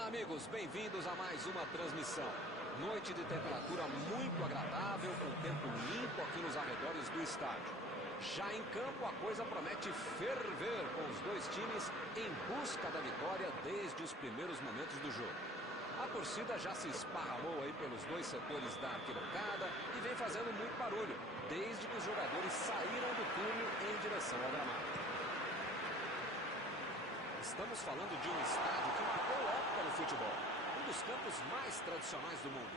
Olá, amigos, bem-vindos a mais uma transmissão. Noite de temperatura muito agradável, com tempo limpo aqui nos arredores do estádio. Já em campo, a coisa promete ferver, com os dois times em busca da vitória desde os primeiros momentos do jogo. A torcida já se esparramou aí pelos dois setores da arquibancada e vem fazendo muito barulho, desde que os jogadores saíram do túnel em direção ao gramado. Estamos falando de um estádio que marcou época no futebol, um dos campos mais tradicionais do mundo.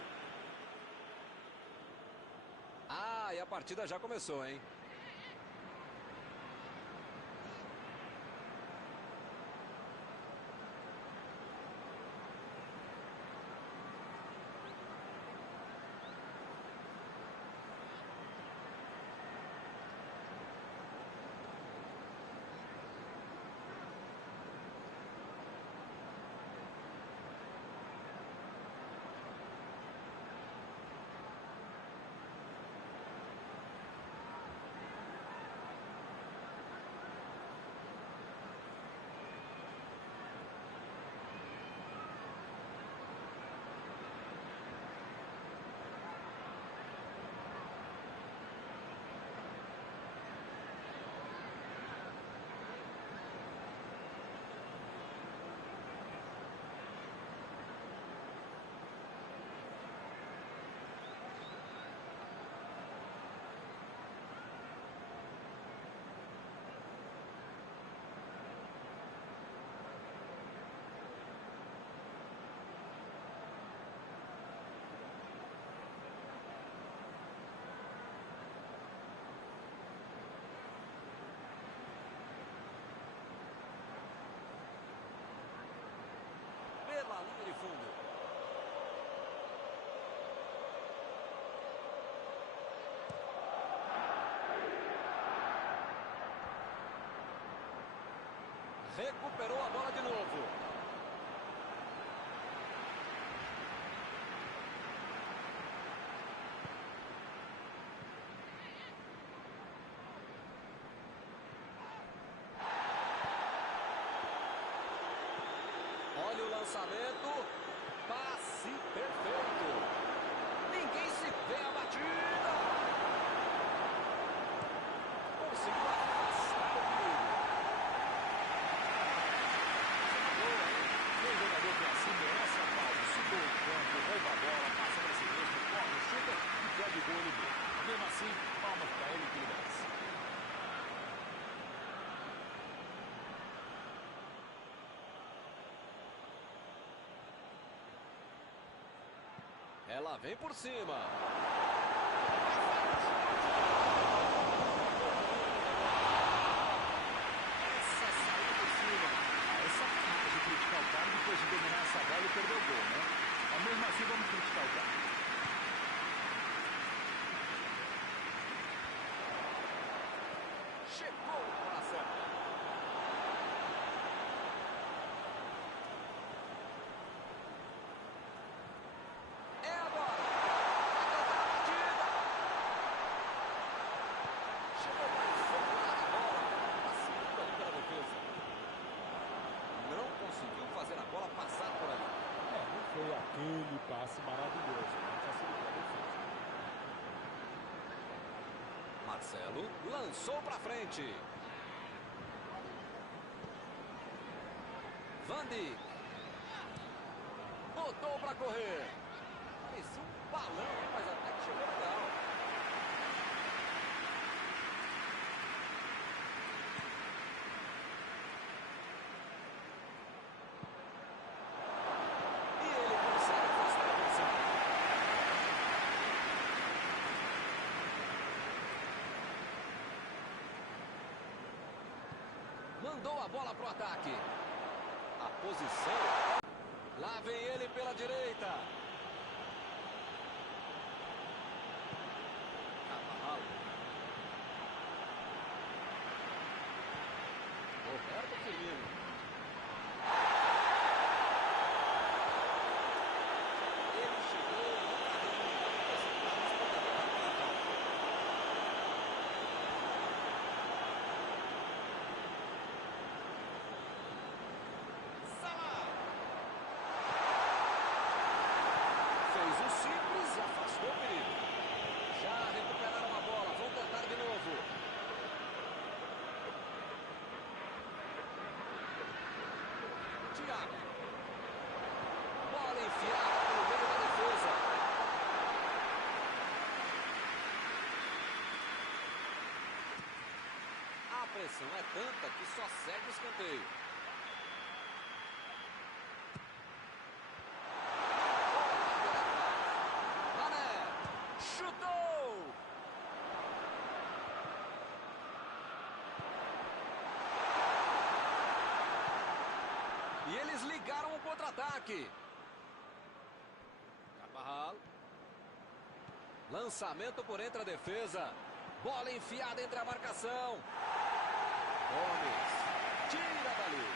Ah, e a partida já começou, hein? Pela linha de fundo. Recuperou a bola de novo. Olha o lançamento, passe perfeito. Ninguém se vê a batida. Conseguiu afastar o perigo. Boa, hein? Tem jogador que assim merece a pausa. Subiu o campo, rouba a bola, passa para si mesmo, corre, chuta e pede gol no gol. Mesmo assim, palmas para ele que ele merece. Ela vem por cima. Essa saiu por cima. Essa forma de criticar o cara depois de dominar essa bola e perder o gol, né? Mas mesmo assim vamos criticar o cara. Chegou o coração. Conseguiu fazer a bola passar por ali. Não foi aquele passe maravilhoso, mas facilitou a defesa. Marcelo lançou para frente. Van Dijk botou para correr. Parecia um balão, mas até que chegou legal. Mandou a bola pro ataque. A posição. Lá vem ele pela direita. Carvajal. Roberto Firmino. Ele chegou no carrinho. Thiago. Bola enfiada pelo meio da defesa. A pressão é tanta que só segue o escanteio. Mané chutou! E eles ligaram o contra-ataque. Carvajal. Lançamento por entre a defesa. Bola enfiada entre a marcação. Gomes tira dali.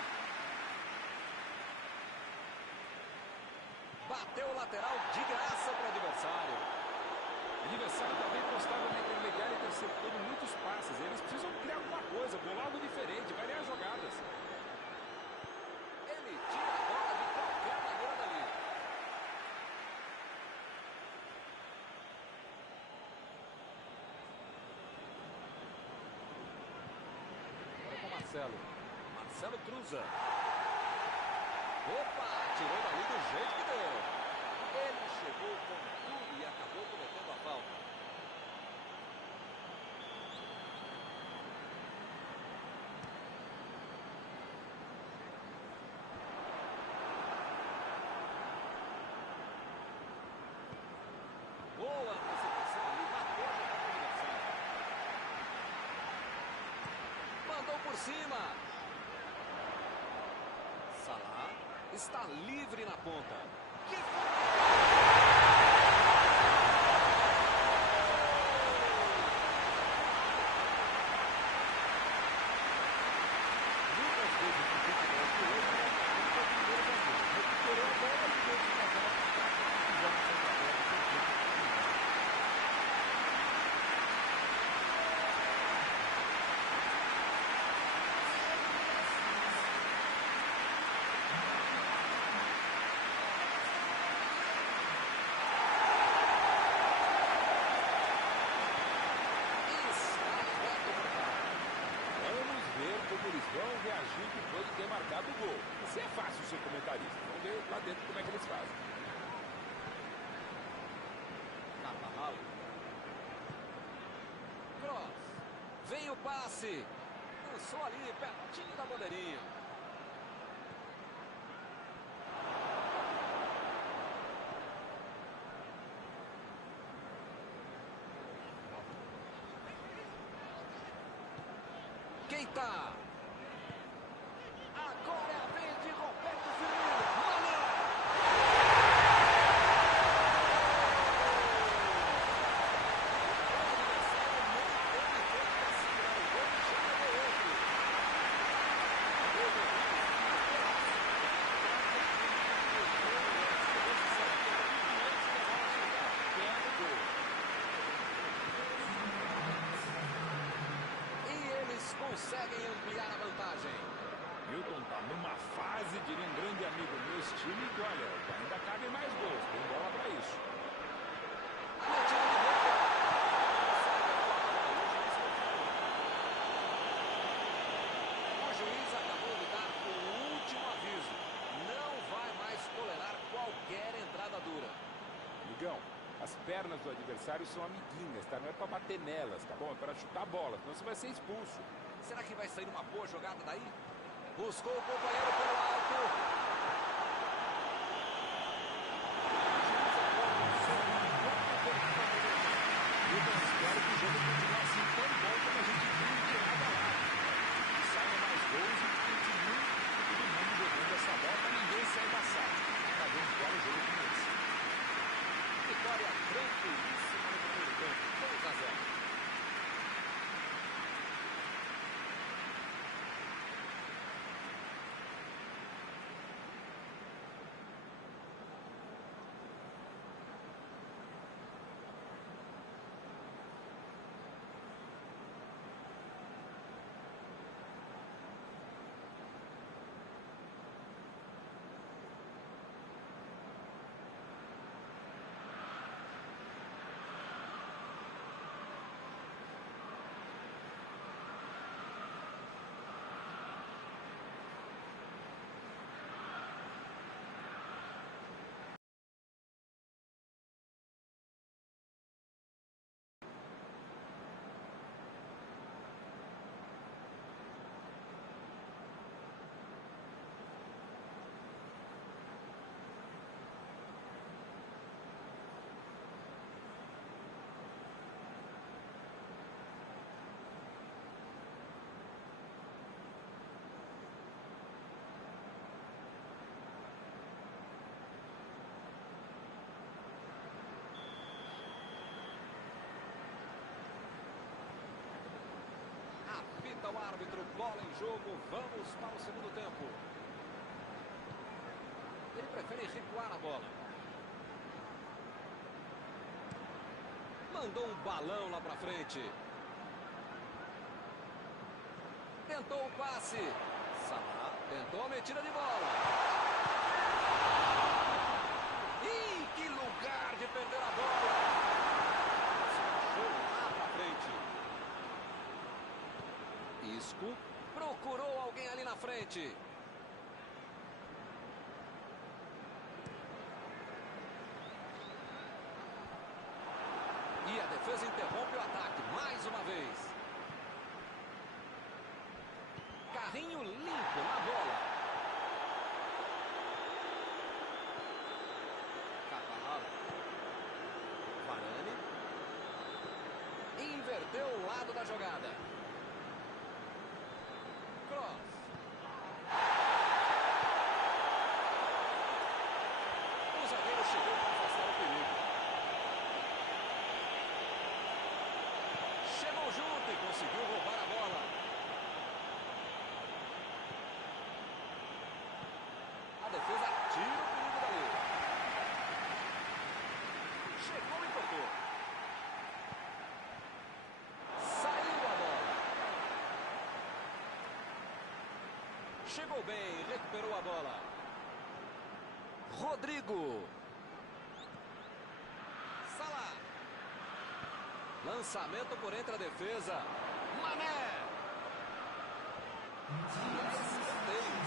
Bateu o lateral de graça para o adversário. O adversário também constantemente legal e interceptando muitos passes. Eles precisam criar alguma coisa, bolar algo diferente, variar as jogadas. Ele tira a bola de qualquer maneira dali. Agora com Marcelo. Marcelo cruza. Opa, tirou dali do jeito que deu. Ele chegou com tudo e acabou cometendo a falta. Boa antecipação ali, bateu a jogada do adversário. Mandou por cima. Salah está livre na ponta. Muitas vezes o futebol de hoje é o primeiro zagueiro. Recuperou a bola e deu de fazer a ataque e fizemos essa bola perfeita. Vamos ver como eles vão reagir depois de ter marcado o gol. Isso é fácil ser comentarista. Vamos ver lá dentro como é que eles fazem. Carvajal. Cross. Vem o passe. Lançou ali, pertinho da bandeirinha. Keita. Agora é a vez de Roberto Firmino. Mané. Conseguem ampliar a vantagem. Milton tá numa fase, diria um grande amigo meu, esse time, que olha, ainda cabem mais gols, tem bola pra isso. A metida de bola. O juiz acabou de dar o último aviso. Não vai mais tolerar qualquer entrada dura. Amigão, as pernas do adversário são amiguinhas, tá? Não é pra bater nelas, tá bom? É pra chutar a bola, senão você vai ser expulso. Será que vai sair uma boa jogada daí? Buscou o companheiro pelo alto. Eu espero que o jogo continue assim tão bom como a gente viu de lado a lado. Que saiam mais gols e que continue todo mundo jogando essa bola pra ninguém sair da sala. Pra ver um belo jogo como esse. Vitória tranquilíssima no primeiro tempo. 2-0. Apita o árbitro, bola em jogo, vamos para o segundo tempo. Ele prefere recuar a bola. Mandou um balão lá para frente. Tentou o passe. Salah tentou a metida de bola. Ih, que lugar de perder a bola. Achou lá para frente. Isco procurou alguém ali na frente. E a defesa interrompe o ataque mais uma vez. Carrinho limpo na bola. Carvajal. Varane. Inverteu o lado da jogada. Cross. O zagueiro chegou para afastar o perigo. Chegou junto e conseguiu roubar a bola. A defesa tira o perigo dali. Chegou e tocou. Saiu a bola. Chegou bem, recuperou a bola. Rodrigo. Salah. Lançamento por entre a defesa. Mané. Escanteio.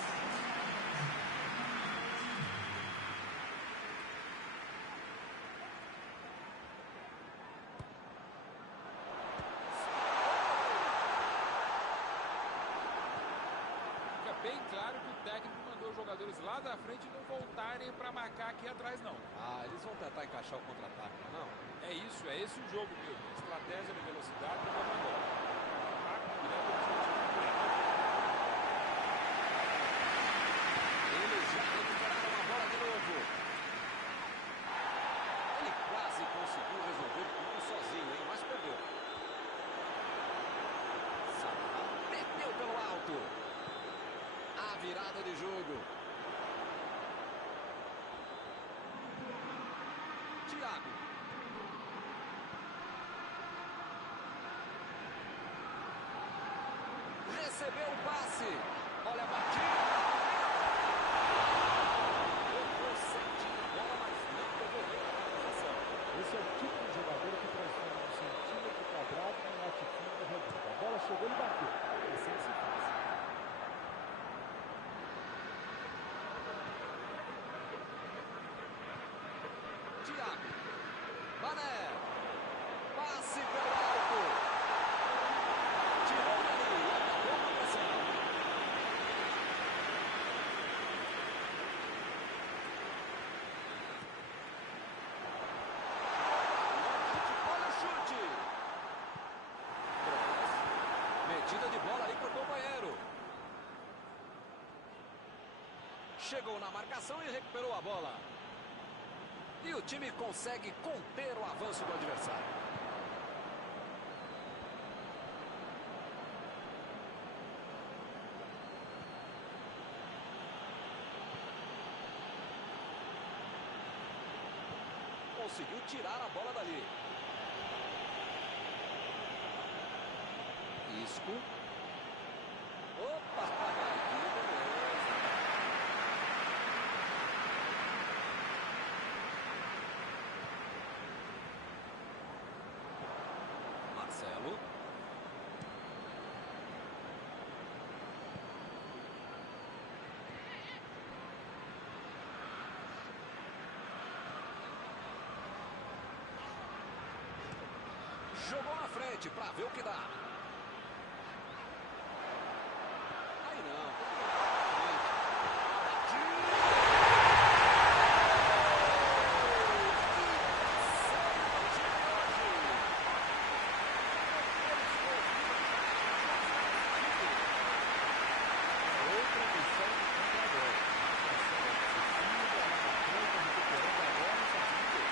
Bem claro que o técnico mandou os jogadores lá da frente não voltarem para marcar aqui atrás, não. Ah, eles vão tentar encaixar o contra-ataque, não? É isso, é esse o jogo mesmo. Estratégia de velocidade e bola. Eles já recuperaram a bola de novo. Ele quase conseguiu resolver tudo sozinho, hein? Mas perdeu. Salah meteu pelo alto. A virada de jogo. Thiago. Recebeu o passe. Olha a batida. Tocou certinho a bola, mas não devolveu a finalização. Esse é o tipo de jogador que transforma um centímetro quadrado em latifúndio redondo. A bola chegou e bateu. Assim se faz. Thiago. Mané. Passe pelo alto. Tirou dali e acabou a pressão. Olha o chute. Cross. Metida de bola aí para o companheiro. Chegou na marcação e recuperou a bola. E o time consegue conter o avanço do adversário. Conseguiu tirar a bola dali. Isco. Opa! Que beleza! Marcelo. Jogou na frente para ver o que dá. Aí não, tem que jogar na frente. Outra missão de contra-gol. Recuperando a bola e fazendo gol.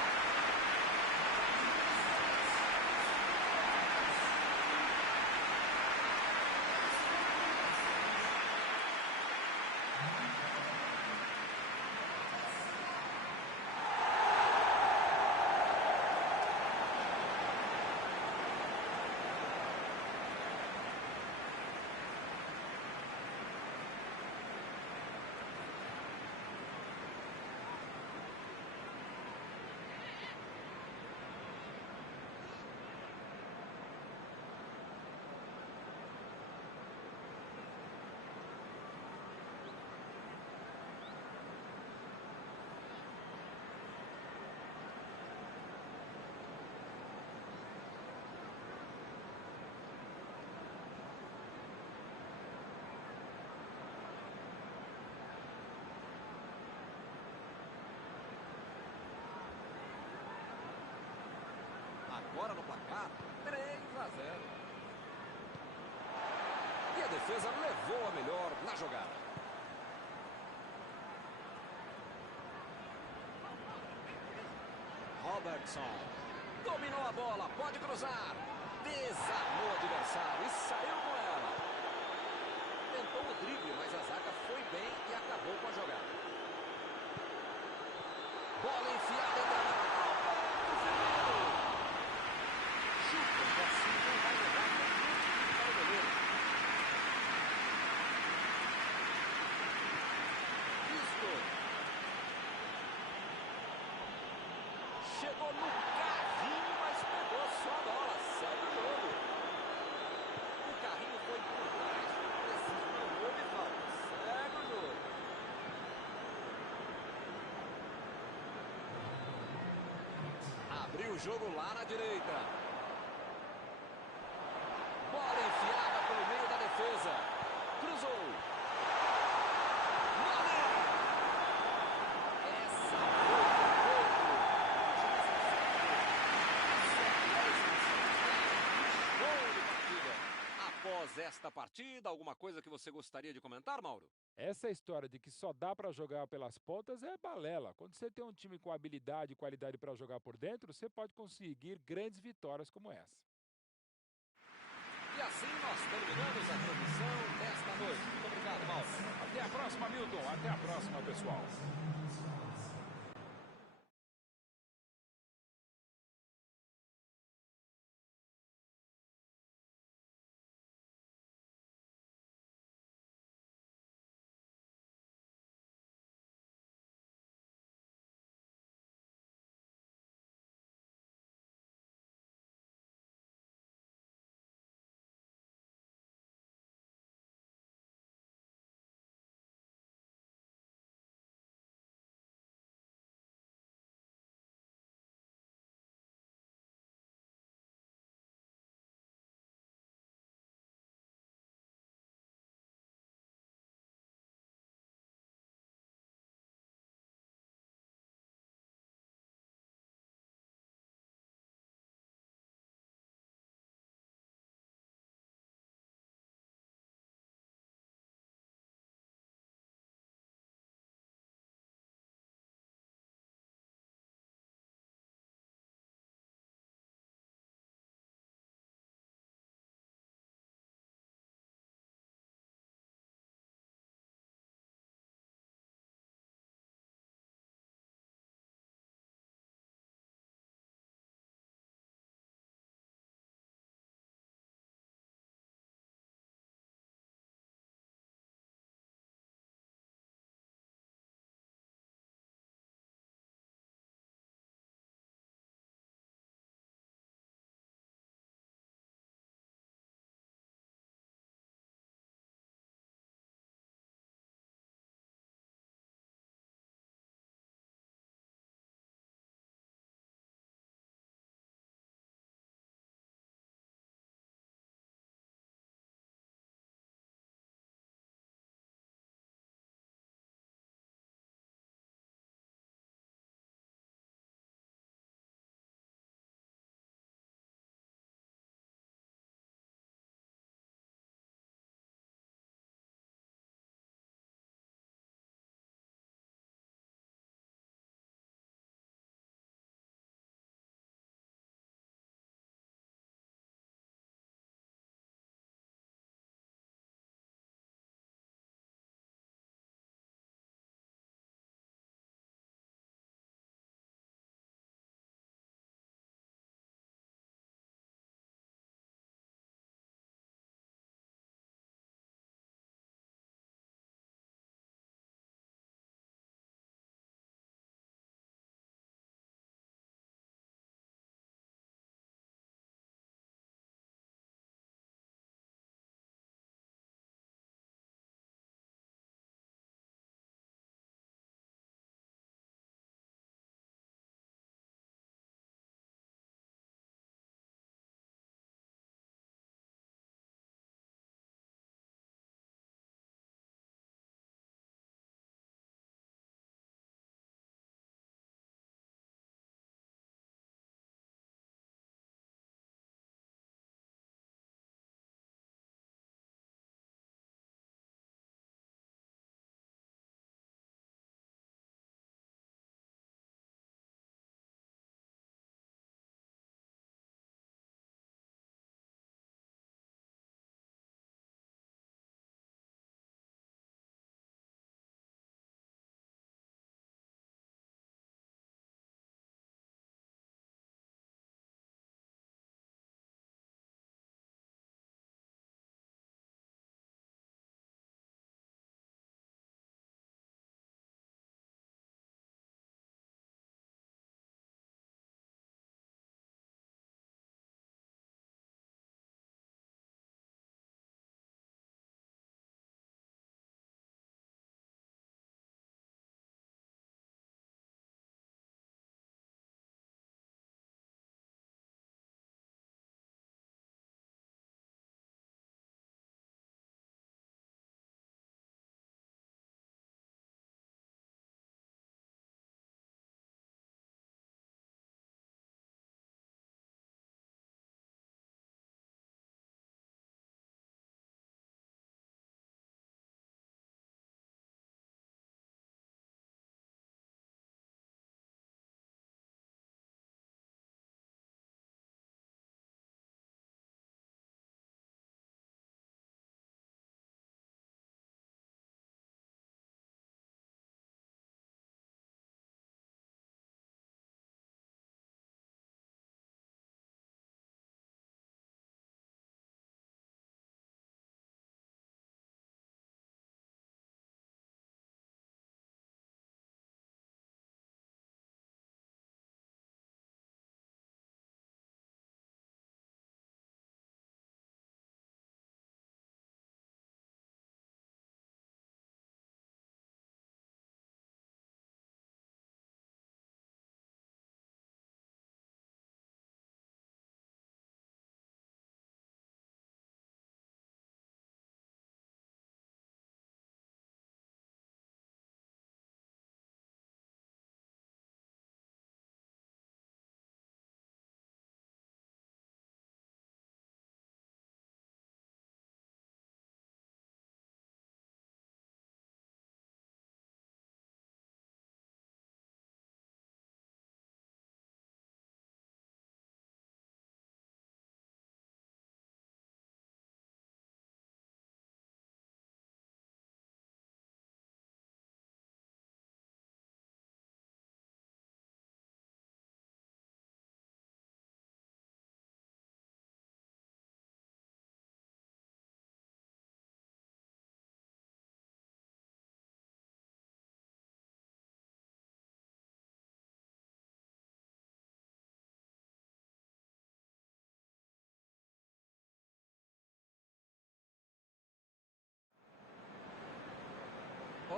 defesa levou a melhor na jogada. Robertson dominou a bola, pode cruzar. Desarmou o adversário e saiu com ela. Tentou o drible, mas a zaga foi bem e acabou com a jogada. Bola enfiada entre a chuta, e assim não vai levar muito time para o goleiro. Isco. Chegou no carrinho, mas pegou só a bola. Segue o jogo. O carrinho foi por trás. Preciso, não houve falta. Segue o jogo. Abriu o jogo lá na direita. Bola enfiada pelo meio da defesa. Cruzou. Mane! Essa foi o gol de partida. Após esta partida, alguma coisa que você gostaria de comentar, Mauro? Essa história de que só dá para jogar pelas pontas é balela. Quando você tem um time com habilidade e qualidade para jogar por dentro, você pode conseguir grandes vitórias como essa. E assim nós terminamos a transmissão desta noite. Muito obrigado, Mauro. Até a próxima, Milton. Até a próxima, pessoal.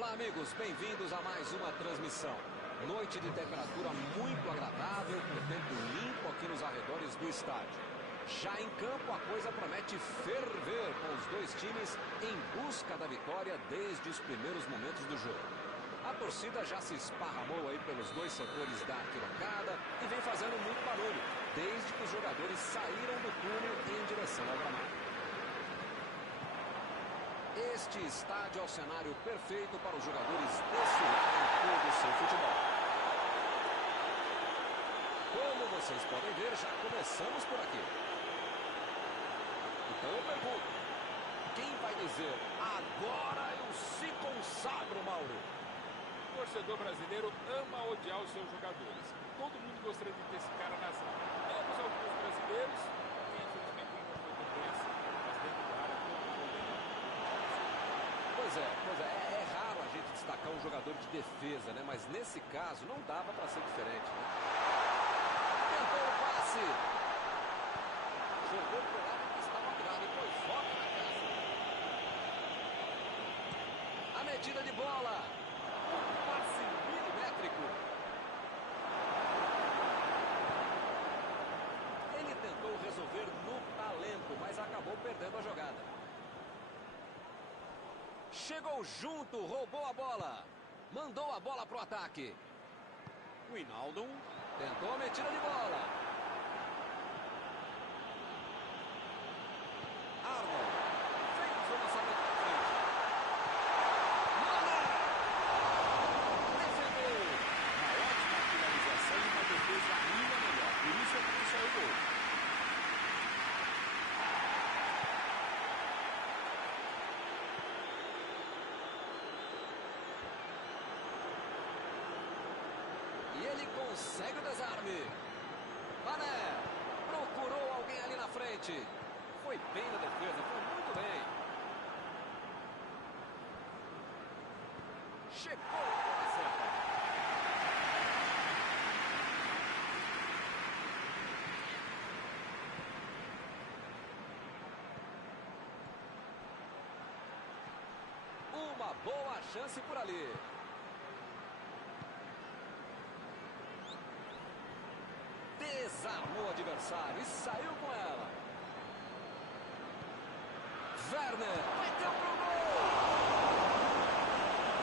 Olá, amigos, bem-vindos a mais uma transmissão. Noite de temperatura muito agradável, com tempo limpo aqui nos arredores do estádio. Já em campo, a coisa promete ferver, com os dois times em busca da vitória desde os primeiros momentos do jogo. A torcida já se esparramou aí pelos dois setores da arquibancada e vem fazendo muito barulho, desde que os jogadores saíram do túnel em direção ao gramado. Este estádio é o cenário perfeito para os jogadores desfilarem todo o seu futebol. Como vocês podem ver, já começamos por aqui. Então eu pergunto, quem vai dizer, agora eu se consagro, Mauro? O torcedor brasileiro ama odiar os seus jogadores. Todo mundo gostaria de ter esse cara nas mãos. Temos alguns brasileiros, que infelizmente não foi também assim, mas dentro da área todo mundo é. Pois é raro a gente destacar um jogador de defesa, né? Mas nesse caso não dava para ser diferente, né? Tentou o passe. Jogou pro lado que estava virado e foi forte na casa. A medida de bola. Um passe milimétrico. Ele tentou resolver no talento, mas acabou perdendo a jogada. Chegou junto, roubou a bola. Mandou a bola pro ataque. Wijnaldum tentou a metida de bola. Arnold fez o lançamento para frente. Mané defendeu. Uma ótima finalização e uma defesa ainda melhor. Por isso é que não saiu gol. E ele consegue o desarme. Mané procurou alguém ali na frente. Foi bem na defesa, foi muito bem. Chegou a bola certa. Uma boa chance por ali. Desarmou o adversário e saiu com ela. Werner meteu pro gol.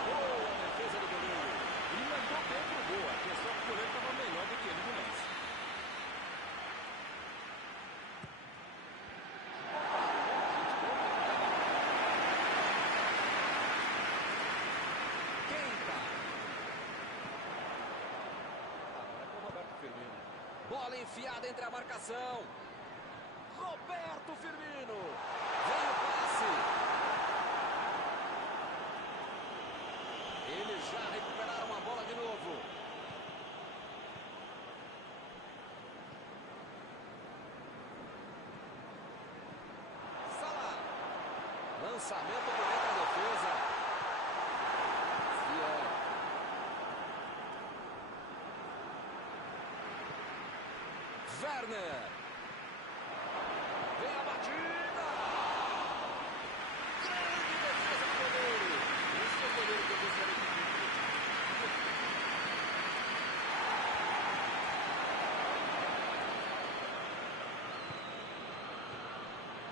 Boa defesa do goleiro. Ele mandou bem pro gol. A questão é que o goleiro estava melhor do que ele no lance. Keita. Agora é com o Roberto Firmino. Bola enfiada entre a marcação. Roberto Firmino. Vem o passe. Eles já recuperaram a bola de novo. Salah. Lançamento por dentro da defesa. Ziyech. Werner. Vem a batida. Grande defesa do goleiro. Esse é o goleiro que eu gostaria de ver.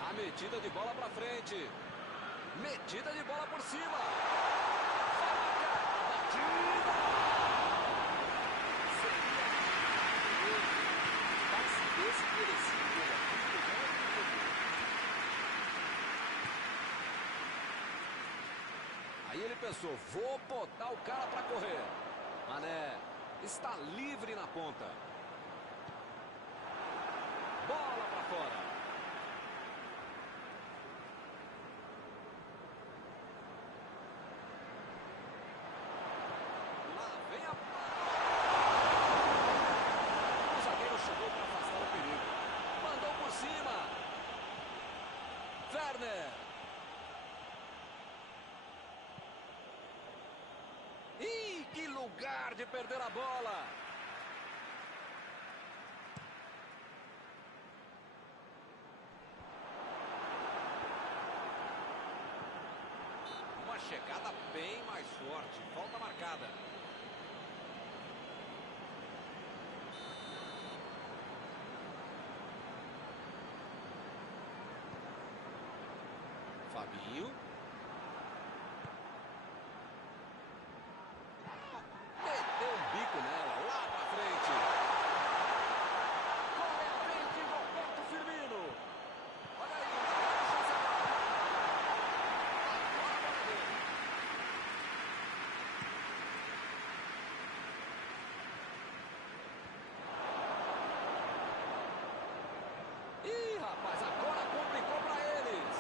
A metida de bola pra frente. Metida de bola por cima. Vai marcar. A batida. Esse merecido gol. Aí ele pensou, vou botar o cara pra correr. Mané está livre na ponta. Bola pra fora. Lá vem a... O zagueiro chegou para afastar o perigo. Mandou por cima. Werner. Ih, que lugar de perder a bola. Uma chegada pancada bem mais forte. Falta marcada. Fabinho. Meteu um bico nela, lá pra frente. Corre à frente, Roberto Firmino. Olha aí, uma chance agora. Agora a bola dele. Ih, rapaz, agora complicou pra eles.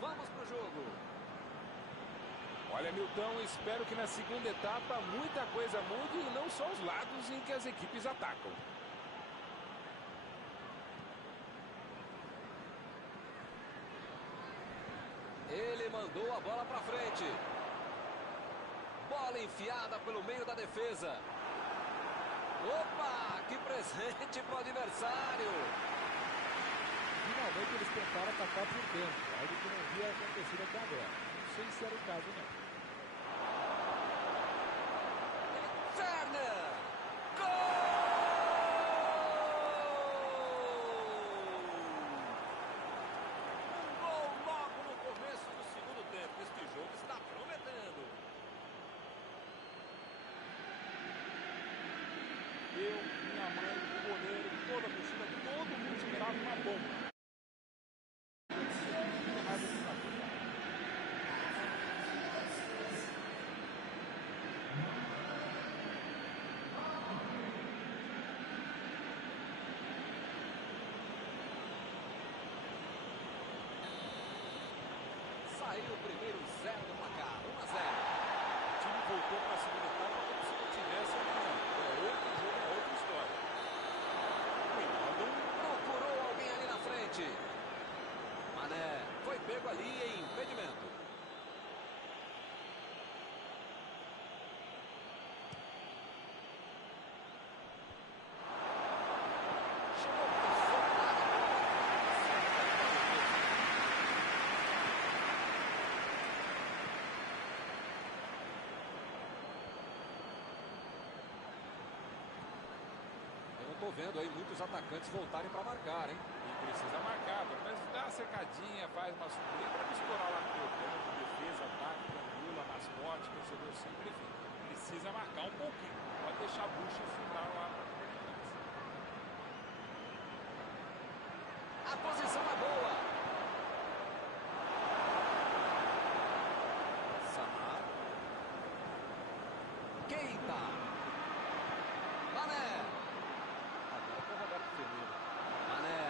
Vamos pro jogo. Olha, Milton, espero que na segunda etapa muita coisa mude e não só os lados em que as equipes atacam. Ele mandou a bola pra frente. Bola enfiada pelo meio da defesa. Opa, que presente pro adversário. Finalmente eles tentaram atacar por dentro, algo que não havia acontecido até agora. Não sei se era o caso, não. Werner! Gol! Um gol logo no começo do segundo tempo. Este jogo está prometendo. Eu, minha mãe, o goleiro, toda a torcida, todo mundo esperava uma bomba. Saiu o primeiro 0 do placar, 1-0. O time voltou para a segunda etapa como se não tivesse amanhã. É outro jogo, é outra história. Procurou alguém ali na frente. Mané foi pego ali em impedimento. Chegou com sobrada a bola. Eu não tô vendo aí muitos atacantes voltarem para marcar, hein? E precisa marcar, pelo menos dá uma cercadinha, faz uma subida para não estourar lá no meio campo, defesa, ataque, triangula, mascote, torcedor sempre, enfim. Precisa marcar um pouquinho, pode deixar a bucha infiltrar lá. A posição é boa. Salah. Keita. Mané. Agora para Roberto Firmino. Mané.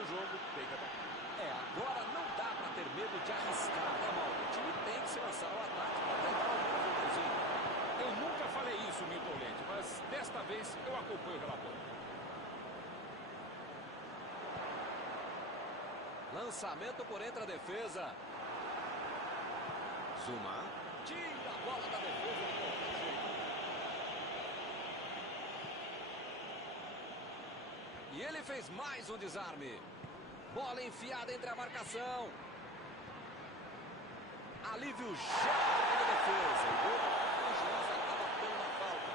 do jogo, tem que atacar. Agora não dá para ter medo de arriscar, né, Mauro? O time tem que se lançar ao ataque para tentar o menos um golzinho. Eu nunca falei isso, Milton Leite, mas desta vez eu acompanho o relatório. Lançamento por entre a defesa. Zuma. Tira a bola da defesa de qualquer jeito. E ele fez mais um desarme. Bola enfiada entre a marcação. Alívio geral da defesa. O juiz acaba dando a falta.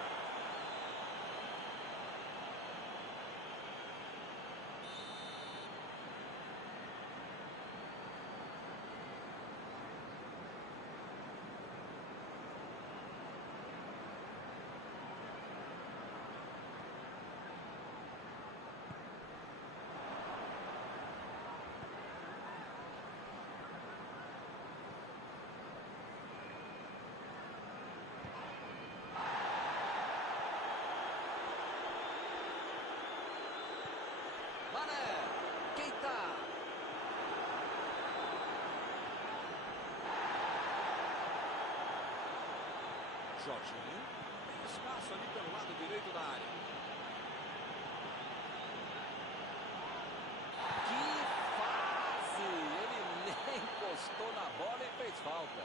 Jorginho. Tem espaço ali pelo lado direito da área. Que fase! Ele nem encostou na bola e fez falta.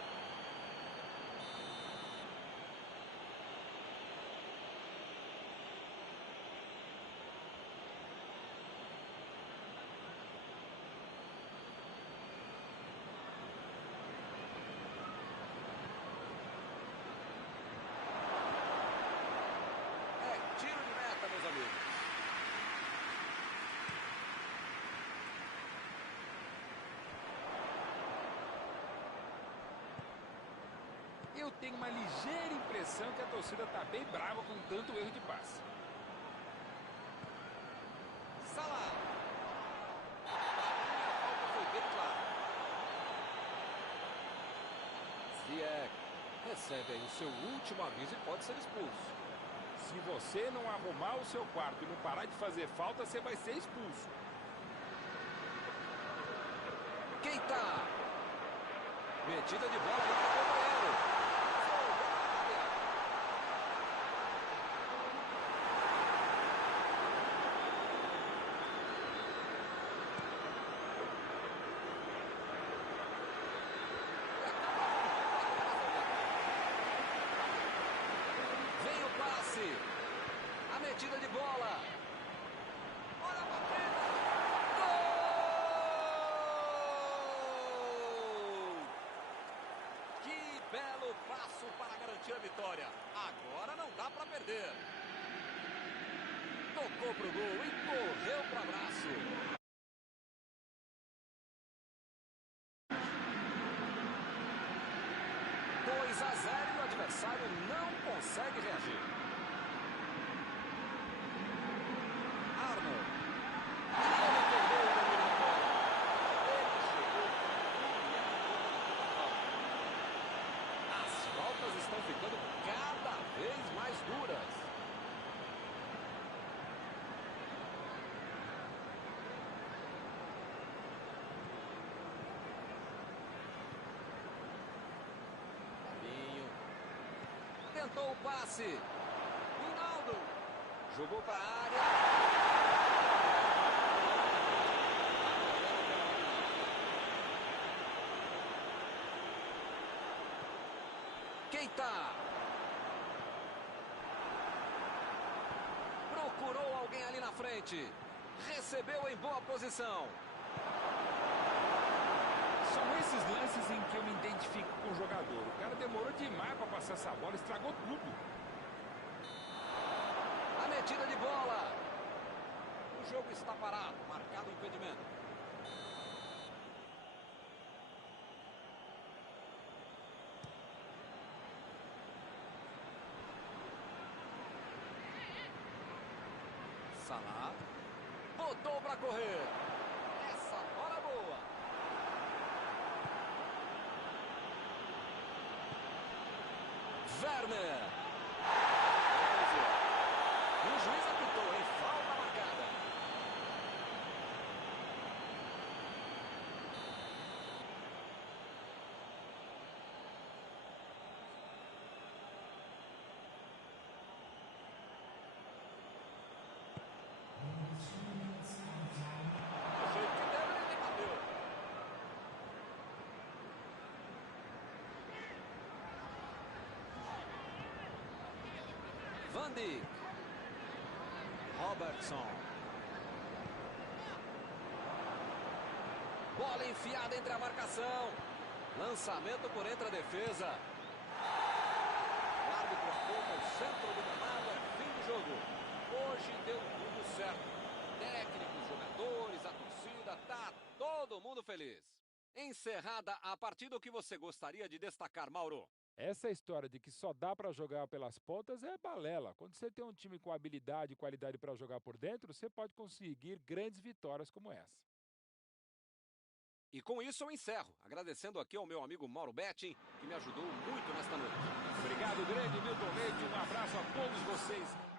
Eu tenho uma ligeira impressão que a torcida está bem brava com tanto erro de passe. Salah. A falta foi bem clara. Ziyech recebe aí o seu último aviso e pode ser expulso. Se você não arrumar o seu quarto e não parar de fazer falta, você vai ser expulso. Keita. Metida de bola para o companheiro. Vem o passe. A metida de bola. Olha a batida. Belo passo para garantir a vitória. Agora não dá para perder. Tocou pro gol e correu para abraço. Dois a 0 e o adversário não consegue reagir. Arnold. Ele perdeu o domínio da bola. Ele chegou estão ficando cada vez mais duras. Fabinho. Tentou o passe. Ronaldo. Jogou para a área. Keita. Procurou alguém ali na frente. Recebeu em boa posição. São esses lances em que eu me identifico com o jogador. O cara demorou demais para passar essa bola, estragou tudo. A metida de bola. O jogo está parado, marcado o impedimento. Salah. Botou para correr. Essa bola é boa. Werner. O juiz apitou, hein? Falta marcada. Van Dijk. Robertson. Bola enfiada entre a marcação. Lançamento por entre a defesa. O árbitro aponta o centro do gramado. É fim do jogo. Hoje deu tudo certo. Técnicos, jogadores, a torcida, tá todo mundo feliz. Encerrada a partida, o que você gostaria de destacar, Mauro? Essa história de que só dá para jogar pelas pontas é balela. Quando você tem um time com habilidade e qualidade para jogar por dentro, você pode conseguir grandes vitórias como essa. E com isso eu encerro, agradecendo aqui ao meu amigo Mauro Betting, que me ajudou muito nesta noite. Obrigado, grande Milton Leite. Um abraço a todos vocês.